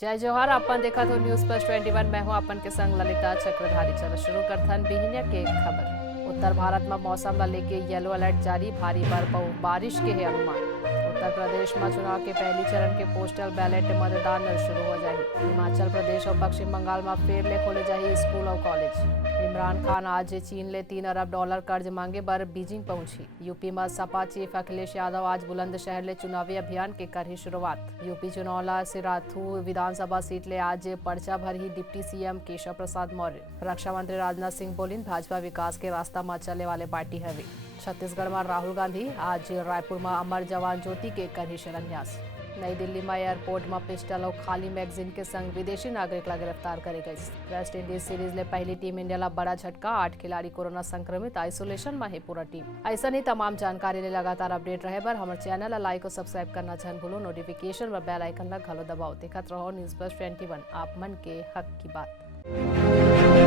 जय जोहार। अपन देखा तो न्यूज प्लस 21। मैं हूं अपन के संग ललिता चक्रधारी। चलो शुरू करथन बिहनिया के खबर। उत्तर भारत में मौसम ला लेके येलो अलर्ट जारी, भारी बारिश के है अनुमान। उत्तर प्रदेश में चुनाव के पहली चरण के पोस्टल बैलेट मतदान शुरू हो जाए। हिमाचल प्रदेश और पश्चिम बंगाल में फिर ले खोले जाए स्कूल और कॉलेज। इमरान खान आज चीन ले $3 अरब कर्ज मांगे बर बीजिंग पहुंची। यूपी में सपा चीफ अखिलेश यादव आज बुलंदशहर ले चुनावी अभियान के कर ही शुरुआत। यूपी चुनाव ला सिराथू विधानसभा सीट ले आज पर्चा भर ही डिप्टी सीएम केशव प्रसाद मौर्य। रक्षा मंत्री राजनाथ सिंह बोलिन भाजपा विकास के रास्ता में चले वाले पार्टी हवे। छत्तीसगढ़ में राहुल गांधी आज रायपुर में अमर जवान ज्योति के कर ही शिलान्यास। नई दिल्ली में एयरपोर्ट में पिस्टल और खाली मैगजीन के संग विदेशी नागरिक ला गिरफ्तार करे गए। वेस्ट इंडीज सीरीज ले पहली टीम इंडिया ला बड़ा झटका, 8 खिलाड़ी कोरोना संक्रमित, आइसोलेशन में है पूरा टीम। ऐसा नहीं तमाम जानकारी ले लगातार अपडेट रहे बर हमारे चैनल लाइक और सब्सक्राइब करना झन भूलो। नोटिफिकेशन व बेल आइकन ला घलो दबाओ। देखत रहो न्यूज प्लस 21, आप मन के हक की बात।